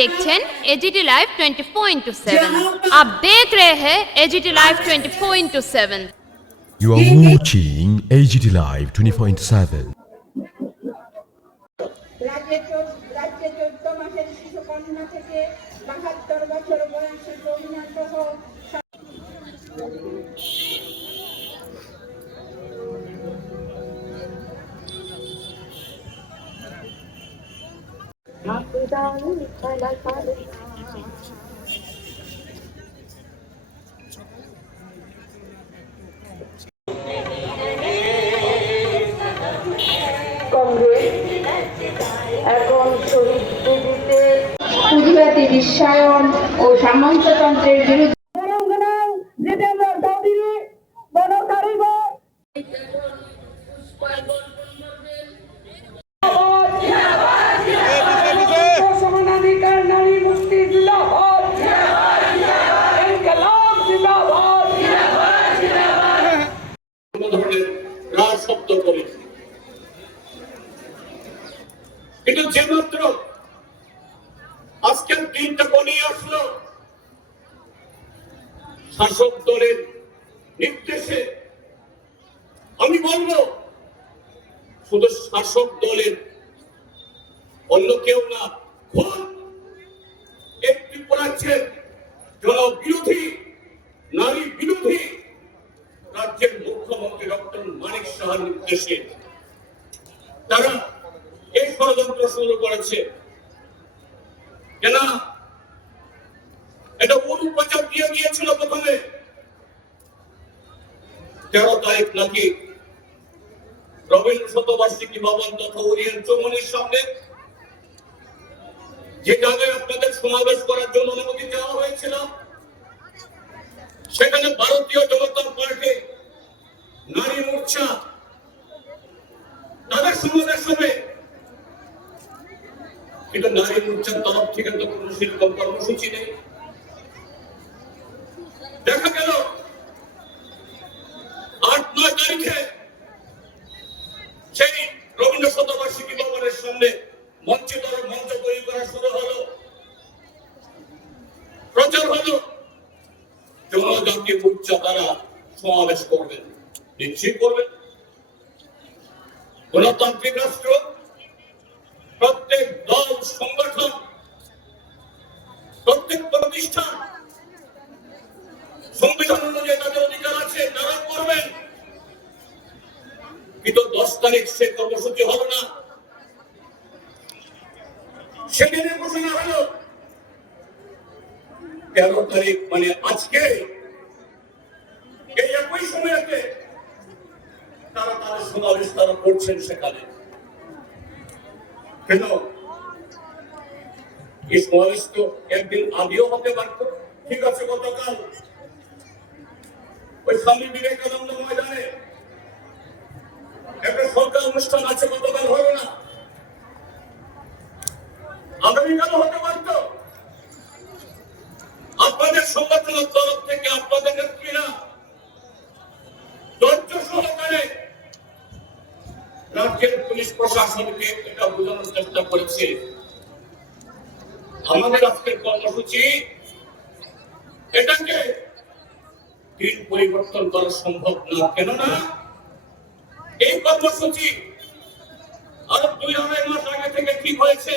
देखছেন AGT live 24/7। आप देख रहे हैं AGT live 24/7। You are watching AGT Live 24/7. রাজ্যে 14 মাসের শিশু কন্যা থেকে 72 বছর বয়সী প্রবীণা সহ কংগ্রেস এখন শহীদ দিদিতে পুঁজিবাদী বিশ্বায়ন ও সামন্ততন্ত্রের বিরুদ্ধে সমানাধিকার নারী মুক্তি জিন্দাবাদ, ইনকিলাব জিন্দাবাদ, শব্দ করে। কিন্তু যে মাত্র আজকের দিনটা বনিয়ে আসলো, শাসক দলের নির্দেশে, আমি বলবো শুধু শাসক দলের, অন্য কেউ না, একটি রাজ্যের জনবিরোধী, নারী বিরোধী রাজ্যের মুখ্যমন্ত্রী ডক্টর মানিক সাহার নির্দেশে তারা এই ষড়যন্ত্র শুরু করেছে। কেন এটা অনুপ্রচার দিয়ে দিয়েছিল প্রথমে 13 তারিখ নাকি রবীন্দ্র শতবার্ষিকী ভবন তথা ওরিয়েন্ট চৌমনির সামনে যে জায়গায় আপনাদের সমাবেশ করার জন্য অনুমতি দেওয়া হয়েছিল, সেখানে ভারতীয় জনতা পার্টি, নারী মোর্চা তাদের সমাবেশ হবে, কিন্তু নারী মোর্চার তরফ থেকে তো কোনো সেরকম কর্মসূচি নেই। দেখা গেল 8-9 তারিখে সেই রবীন্দ্র শতবার্ষিকী ভবনের সামনে মঞ্চ তৈরি করা শুরু হলো, প্রচার হলো জনজাতি মোর্চা তারা সমাবেশ করবেন, নিশ্চিত করবেন। গণতান্ত্রিক রাষ্ট্র, প্রত্যেক দল, সংগঠন, প্রত্যেক প্রতিষ্ঠান সংবিধান অনুযায়ী তাদের অধিকার আছে, তারা করবেন। কিন্তু 10 তারিখ সে কর্মসূচি হলো না, সেদিনের ঘোষণা হলো 13 তারিখ মানে আজকে এই একই সময়তে তারা তাদের সমাবেশ তারা করছেন সেখানে। কেন এই সমাবেশ তো একদিন আগেও হতে পারত। ঠিক আছে, গতকাল ওই স্বামী বিবেকানন্দ ময়দানে একটা সরকার অনুষ্ঠান আছে, গতকাল হলো না, আগামীকাল হতে পারত। আপনাদের সংগঠনের তরফ থেকে আপনাদের নেত্রীরা ধৈর্য সহকারে রাজ্যের পুলিশ প্রশাসনকে এটা বোঝানোর চেষ্টা করেছে আমাদের আজকের কর্মসূচি এটাকে দিন পরিবর্তন করা সম্ভব না। কেননা এই কর্মসূচি আরো 2-2.5 মাস আগে থেকে ঠিক হয়েছে।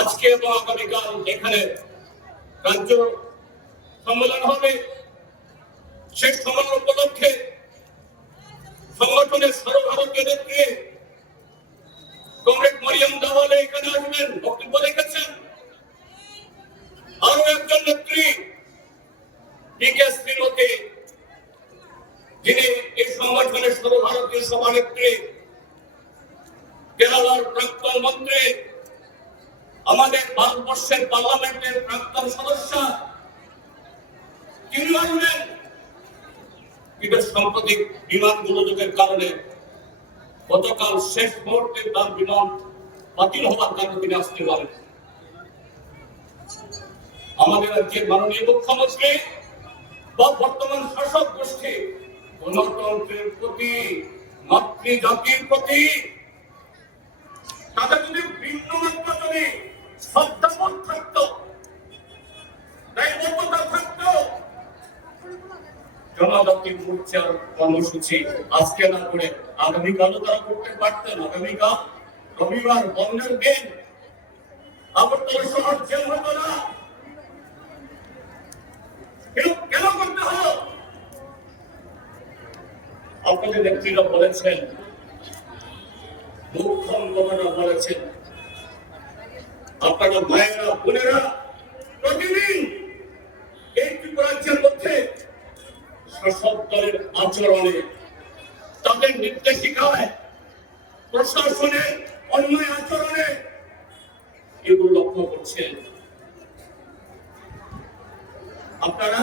আজকে এবং আগামীকাল এখানে রাজ্য সম্মেলন হবে, সেই সম্মেলন উপলক্ষে সংগঠনের সর্বভারতীয় নেত্রী কমরেড মরিয়ম দাওয়ালে এখানে আসবেন, বক্তব্য রেখেছেন। আরো একজন নেত্রী ডিকে শ্রীমতী, যিনি এই সংগঠনের সর্বভারতীয় সভানেত্রী, কেরালার প্রাক্তন মন্ত্রী, আমাদের ভারতবর্ষের পার্লামেন্টের প্রাক্তন সদস্য, তিনি আসবেন। কিন্তু সাম্প্রতিক বিমান গোলযোগের কারণে গতকাল শেষ মুহূর্তে তার বিমান বাতিল হওয়ার কারণে তিনি আসতে পারেন। আমাদের রাজ্যের মাননীয় মুখ্যমন্ত্রী বা বর্তমান শাসক গোষ্ঠী গণতন্ত্রের প্রতি, মাতৃজাতির প্রতি তাদের যদি ভিন্ন মাত্রা যদি কর্মসূচি আজকে না করে আগামীকালও তারা করতে পারতেন। আগামীকাল রবিবার বন্ধের দিন আগরতলা শহর জেল হতো না, কেন করতে হলো? আপনাদের নেত্রীরা বলেছেন, মুখ্যমন্ত্রীরা বলেছেন, আপনারা মায়েরা বোনেরা প্রতিদিন এই ত্রিপুরাজ্যের মধ্যে শাসক দলের আচরণে, তাদের নির্দেশিকায়, প্রশাসনের অন্যায় আচরণে এগুলো লক্ষ্য করছেন। আপনারা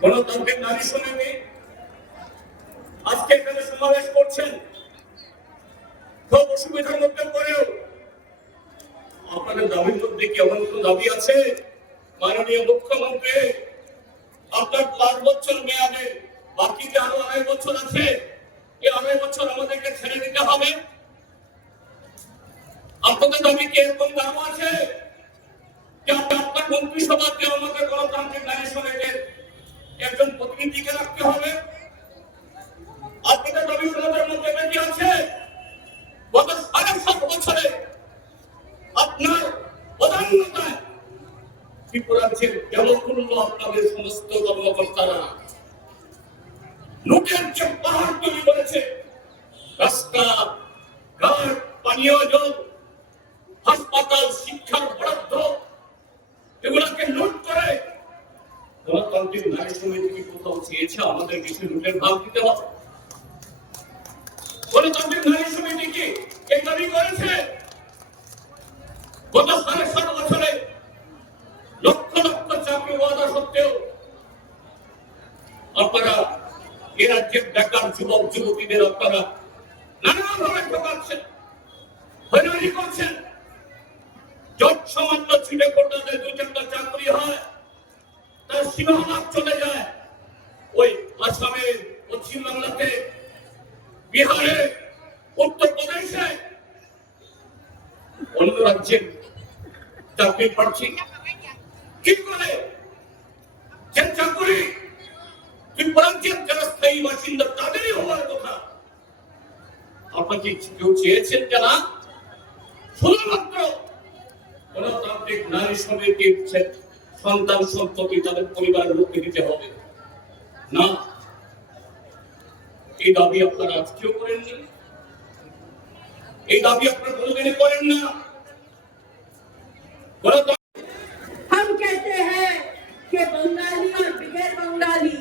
গণতান্ত্রিক নারী সমিতি আজকে এখানে সমাবেশ করছেন, খুব অসুবিধার মধ্যে পড়েও আপনাদের দাবির মধ্যে কি এমন কোন দাবি আছে? মাননীয় মুখ্যমন্ত্রী, আপনার 5 বছর মেয়াদে বাকি যে আরো 2.5 বছর আছে, এই 2.5 বছর আমাদেরকে ছেড়ে দিতে হবে। আপনাদের দাবি কি এরকম দাম আছে যে আপনার মন্ত্রিসভাতে আমাদের গণতান্ত্রিক নারী সমিতির একজন প্রতিনিধিকে রাখতে হবে? আপনাদের দাবি আমাদের মধ্যে বেশি আছে। গত 7.5 বছরে আপনার প্রধানমন্ত্রী ত্রিপুরার যে দেবকুণ্ড আপনাদের সমস্ত কর্মকর্তারা লুটের যে পাহাড় তৈরি করেছে, রাস্তা ঘাট, পানীয় জল, হাসপাতাল, শিক্ষার বরাদ্দ, এগুলাকে লুট করে গণতান্ত্রিক নারী সমিতি কি কোথাও চেয়েছে আমাদের কিছু লুটের ভাগ দিতে হবে? গণতান্ত্রিক নারী সমিতি কি এই দাবি করেছে? গত 7.5 বছরে লক্ষ লক্ষ চাকরি ওয়াদা সত্ত্বেও আপনারা এ রাজ্যের বেকার যুবক যুবতীদের আপনারা নানাভাবে ঠকাচ্ছেন, হয়রানি করছেন। যত সামান্য ছিটে কোটাতে 2-4টা চাকরি হয়, তার সীমানাপ চলে যায় ওই আসামে, পশ্চিমবাংলাতে, বিহারে, উত্তরপ্রদেশে, অন্য রাজ্যে চাকরি পাচ্ছি কি করে? যে চাকরি ত্রিপুরাজ্যের যারা স্থায়ী বাসিন্দা তাদেরই হওয়ার কথা, আপনাকে কেউ চেয়েছেন যারা শুধুমাত্র গণতান্ত্রিক নারী সমিতির সন্তান সন্ততি তাদের পরিবারের লোককে দিতে হবে না? এই দাবি আপনারা আজকেও করেননি, এই দাবি আপনারা কোনোদিনই করেন না। हम कहते हैं कि बंगाली और बगैर बंगाली,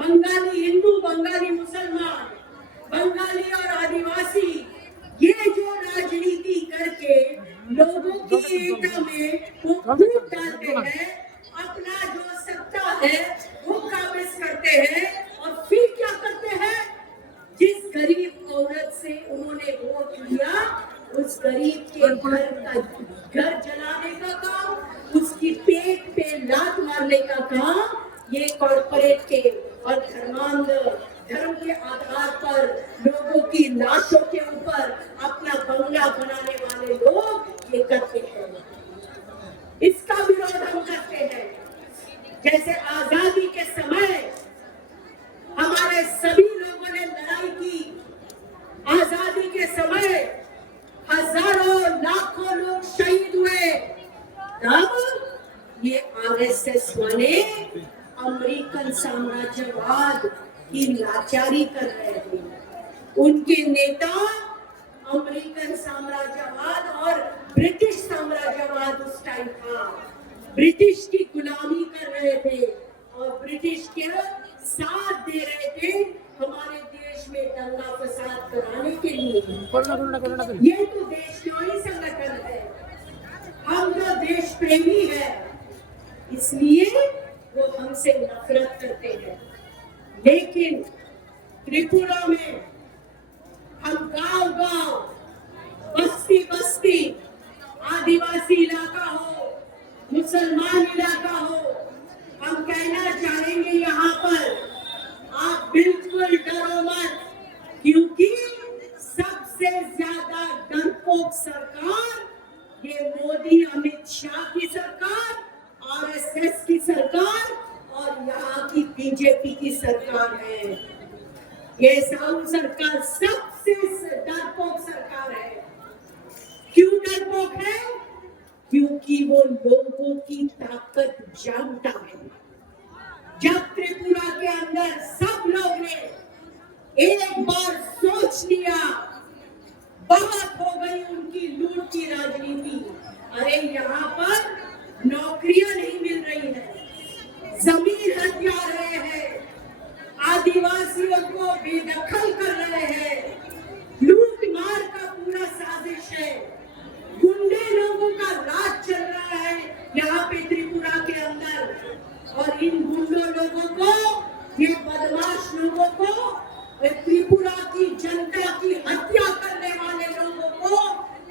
बंगाली हिंदू, बंगाली मुसलमान, बंगाली और आदिवासी, ये जो राजनीति करके लोगों की एकता में वो फूट डालते हैं, अपना जो सत्ता है वो काबिज करते हैं, और फिर क्या करते हैं? जिस गरीब औरत से उन्होंने वोट लिया, उस गरीब के घर जलाने का काम, उसकी पेट पे लात मारने का काम ये कॉर्पोरेट के और धर्म के आधार पर लोगों की लाशों के ऊपर अपना बंगला बनाने वाले लोग ये करते हैं। इसका विरोध हम करते हैं। जैसे आजादी के समय हमारे सभी लोगों ने लड़ाई की, आजादी के समय हजारों लाखों लोग शहीद हुए, तब ये आरएसएस वाले अमेरिकन साम्राज्यवाद की लाचारी कर रहे थे। उनके नेता अमेरिकन साम्राज्यवाद और ब्रिटिश साम्राज्यवाद उस टाइम था, ब्रिटिश की गुलामी कर रहे थे और ब्रिटिश के साथ दे रहे थे हमारे देश में दंगा फसाद कराने के लिए। ये तो देशद्रोही संगठन है। हम जो देश प्रेमी है, इसलिए वो हमसे नफरत करते हैं। लेकिन त्रिपुरा में हम गांव-गांव, बस्ती-बस्ती, आदिवासी इलाका हो, मुसलमान इलाका हो, हम कहना चाहेंगे यहाँ पर आप बिल्कुल डरो मत, क्योंकि सबसे ज्यादा डरपोक सरकार ये मोदी अमित शाह की सरकार, आरएसएस की सरकार और यहाँ की बीजेपी की सरकार है। ये साउथ सरकार सबसे डरपोक सरकार है। क्यों डरपोक है? क्योंकि वो लोगों की ताकत जानता है। जब त्रिपुरा के अंदर सब लोग ने एक बार सोच लिया, बहुत हो गई उनकी लूट की राजनीति। अरे यहाँ पर नौकरियां नहीं मिल रही है, जमीन हत्या रहे हैं, आदिवासियों को बेदखल कर रहे हैं, लूट मार का पूरा साजिश है, गुंडे लोगों का राज चल रहा है यहाँ पे त्रिपुरा के अंदर। और इन गुंडों लोगों को, ये बदमाश लोगों को, त्रिपुरा की जनता की हत्या करने वाले लोगों को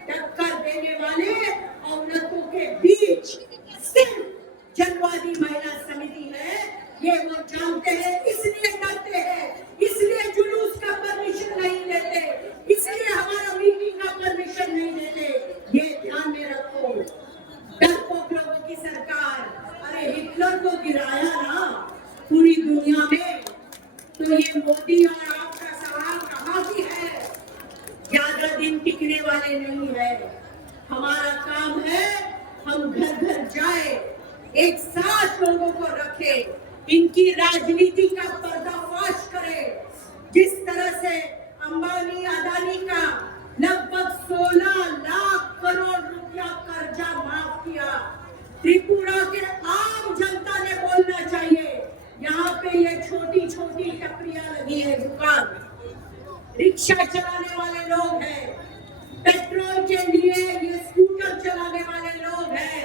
टक्कर देने वाले औरतों के बीच सिर्फ जनवादी महिला समिति है। ये वो जानते हैं, इसलिए डरते हैं, इसलिए जुलूस का परमिशन नहीं लेते, इसलिए हमारा मीटिंग का परमिशन नहीं लेते। ये ध्यान में रखो। डरपोक लोगों की सरकार, अरे हिटलर को गिराया ना पूरी दुनिया में, तो ये मोदी और आपका सवाल कहाँ की है? ज्यादा दिन टिकने वाले नहीं है। हमारा काम है हम घर घर जाए, एक साथ लोगों को रखे, इनकी राजनीति का पर्दाफाश करे। जिस तरह से अंबानी अदानी का लगभग 16 लाख करोड़ रुपया कर्जा माफ किया, त्रिपुरा के आम जनता ने बोलना चाहिए। यहाँ पे ये छोटी छोटी टपरियां लगी है, दुकान, रिक्शा चलाने वाले लोग हैं, पेट्रोल के लिए ये स्कूटर चलाने वाले लोग हैं,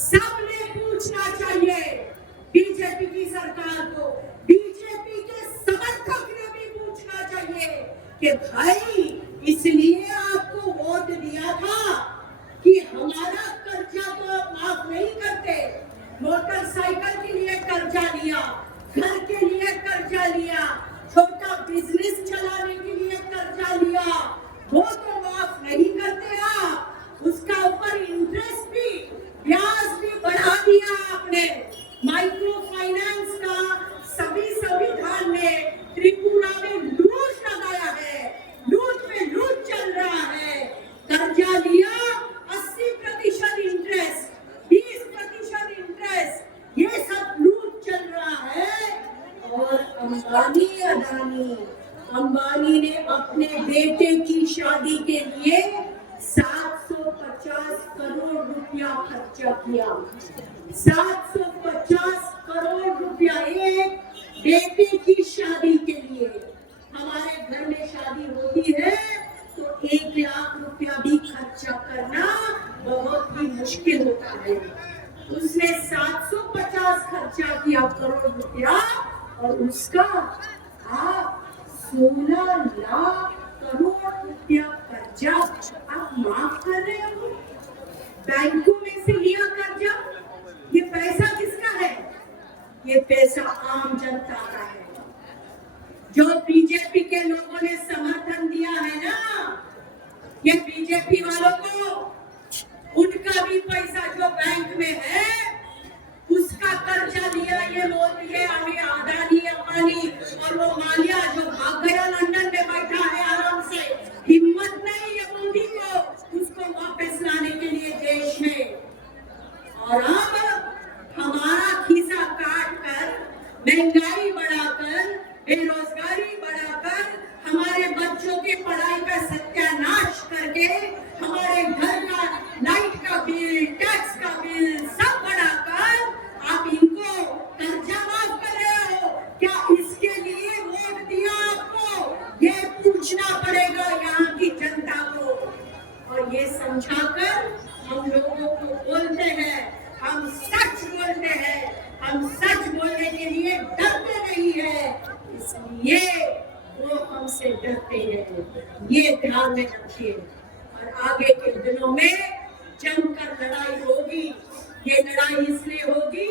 सबने पूछना चाहिए बीजेपी की सरकार को, बीजेपी के समर्थक ने भी पूछना चाहिए कि भाई इसलिए आपको वोट दिया था कि हमारा कर्जा तो आप माफ नहीं करते, मोटरसाइकिल के लिए कर्जा लिया, घर के लिए कर्जा लिया, छोटा बिजनेस चलाने के लिए कर्जा लिया, वो तो माफ नहीं करते आप, उसका ऊपर इंटरेस्ट भी, ब्याज भी बढ़ा दिया आपने। माइक्रो फाइनेंस का सभी संविधान में त्रिपुरा में लूट लगाया है, लूट में लूट चल रहा है। कर्जा लिया 80% इंटरेस्ट, 20% इंटरेस्ट, ये सब लूट चल रहा है। और अंबानी अदानी, अंबानी ने अपने बेटे की शादी के लिए 750 करोड़ रुपया खर्चा किया। 750 करोड़ रुपया एक बेटे की शादी के लिए। हमारे घर में शादी होती है तो 1 लाख रुपया भी खर्चा करना बहुत ही मुश्किल होता है। उसने 750 खर्चा किया करोड़ रुपया, और उसका आप 16 लाख करोड़ रुपया कर्जा आप माफ कर रहे हो। बैंकों में से लिया कर्जा, ये पैसा किसका है? ये पैसा आम जनता का है। जो बीजेपी के लोगों ने समर्थन दिया है ना, ये बीजेपी वालों को उनका भी पैसा जो बैंक में है उसका कर्जा लिया। ये मोदी है, अभी अदानी अंबानी और वो मालिया जो भाग गया लंदन में बैठा है आराम से, हिम्मत नहीं है मोदी को उसको वापस लाने के लिए देश में। और अब हमारा खीसा काट कर, महंगाई बढ़ाकर, बेरोजगारी बढ़ाकर, हमारे बच्चों की पढ़ाई का सत्यानाश करके, हमारे घर का लाइट का बिल, टैक्स का बिल सब बढ़ाकर आप इनको कर्जा माफ कर रहे हो। क्या इसके लिए वोट दिया आपको? ये पूछना पड़ेगा यहाँ की जनता को। और ये समझाकर हम लोगों को बोलते हैं, हम सच बोलते हैं, हम सच बोलने के लिए डरते नहीं है, इसलिए वो हमसे डरते हैं। ये ध्यान में रखिए। और आगे के दिनों में जमकर लड़ाई होगी। ये लड़ाई इसलिए होगी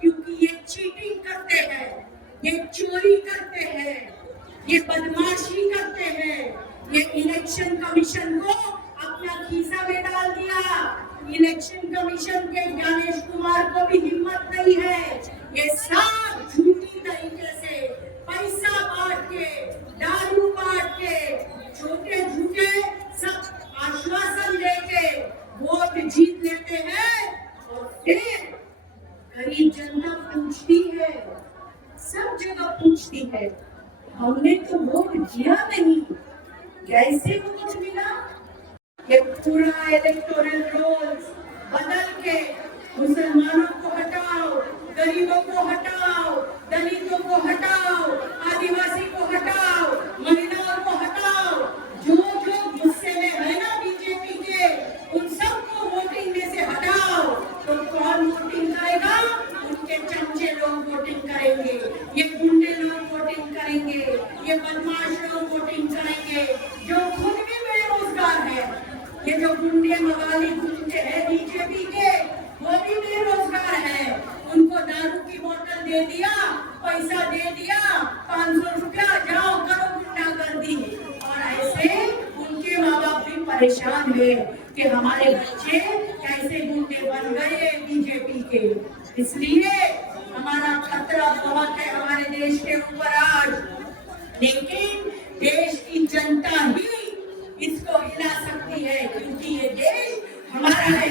क्योंकि ये चीटिंग करते हैं, ये चोरी करते हैं, ये बदमाशी करते हैं। ये इलेक्शन कमीशन को अपना खीसा में डाल दिया। इलेक्शन कमीशन के ज्ञानेश कुमार को भी हिम्मत नहीं है। ये सब झूठी तरीके से पैसा बांट के ये पूरा इलेक्टोरल रोल्स बदल के मुसलमानों को हटाओ, गरीबों को हटाओ, दलितों को हटाओ, आदिवासी को हटाओ, महिलाओं को हटाओ। जो जो गुस्से में है ना बीजेपी के, उन सबको वोटिंग में से हटाओ। तो कौन वोटिंग करेगा? उनके चमचे लोग वोटिंग करेंगे, ये गुंडे लोग वोटिंग करेंगे, ये बदमाश लोग वोटिंग करेंगे, जो खुद भी बेरोजगार है। ये जो गुंडे मवाली घूमते हैं बीजेपी के, वो भी बेरोजगार है। उनको दारू की बोतल दे दिया, पैसा दे दिया, 500 रुपया, जाओ करो गुंडागर्दी। और ऐसे उनके माँ बाप भी परेशान है कि हमारे बच्चे कैसे गुंडे बन गए बीजेपी के। इसलिए हमारा खतरा बहुत है हमारे देश के ऊपर आज। लेकिन देश की जनता ही इसको हिला सकती है, क्योंकि ये देश हमारा है,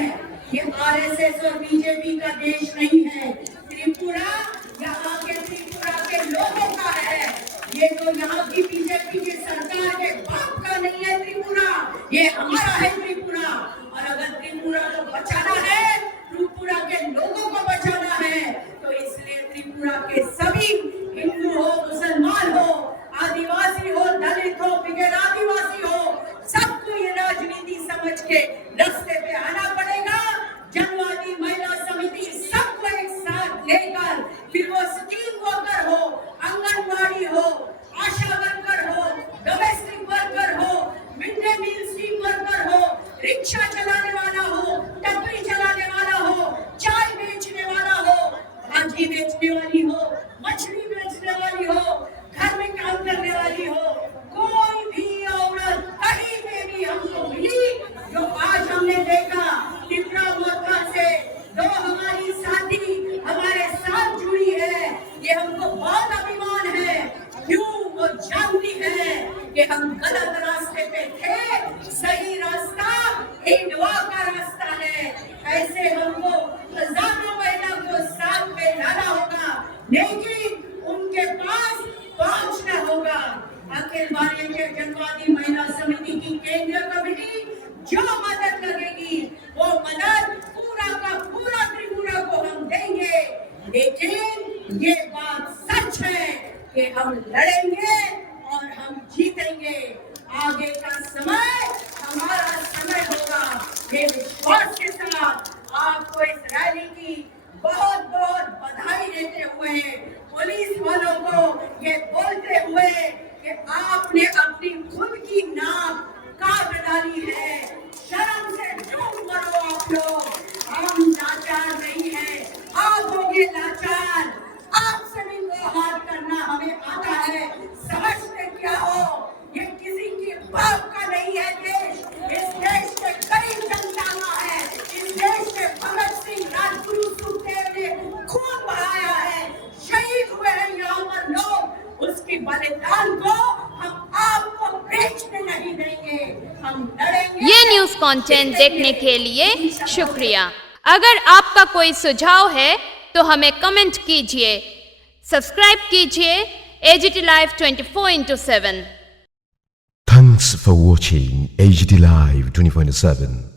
ये आरएसएस और बीजेपी का देश नहीं है। त्रिपुरा यहाँ के त्रिपुरा के लोगों का है। ये तो यहाँ की बीजेपी की सरकार के बाप का नहीं है त्रिपुरा, ये हमारा है त्रिपुरा। और अगर त्रिपुरा को बचाना है, त्रिपुरा के लोगों को बचाना है, तो इसलिए त्रिपुरा के सभी हिंदू हो, मुसलमान हो, आदिवासी हो, दलित हो, बिगड़ आदिवासी हो, सबको ये राजनीति समझ के रास्ते पे आना पड़ेगा। जनवादी महिला समिति सबको एक साथ लेकर, फिर वो स्कीम वर्कर हो, आंगनबाड़ी हो, आशा वर्कर हो, डोमेस्टिक वर्कर हो, mid day meal scheme worker हो, रिक्शा चलाने वाला हो, टपरी चलाने वाला हो, चाय बेचने वाला हो, भाजी बेचने वाली हो, मछली बेचने वाली हो, घर में काम करने वाली हो, कोई भी औरत कहीं पे भी हमको मिली। जो आज हमने देखा त्रिपुरा मोर्चा से जो हमारी साथी हमारे साथ जुड़ी है, ये हमको बहुत अभिमान है। क्यों? वो जानती है कि हम गलत रास्ते पे थे, सही रास्ता इंडवा का रास्ता है। ऐसे हमको हजारों महिला को साथ में लाना होगा, लेकिन उनके पास पहुंचना होगा। अखिल भारतीय जनवादी महिला समिति की केंद्रीय कमेटी जो मदद लगेगी, वो मदद पूरा का पूरा त्रिपुरा को हम देंगे। लेकिन ये बात सच है कि हम लड़ेंगे और हम जीतेंगे। आगे का समय हमारा समय होगा। ये विश्वास के साथ आपको इस रैली की बहुत बहुत बधाई देते हुए, पुलिस वालों को ये बोलते हुए कि आपने अपनी खुद की नाक काट डाली है, शर्म से डूब मरो आप लोग। हम लाचार नहीं है, आप होंगे लाचार। आपसे भी दो हाथ करना हमें आता है। समझते क्या हो? ये किसी की बाप का नहीं है देश, इस देश के गरीब जनता का है। इस देश के भगत सिंह, राजगुरु, सुखदेव ने खून बहाया है, शहीद हुए हैं यहाँ पर लोग। उसकी बलिदान को हम आपको बेचने नहीं देंगे, हम लड़ेंगे। ये न्यूज़ कंटेंट देखने के लिए शुक्रिया। अगर आपका कोई सुझाव है तो हमें कमेंट कीजिए, सब्सक्राइब कीजिए AGT Live 24/7। Thanks for watching AGT Live 24/7.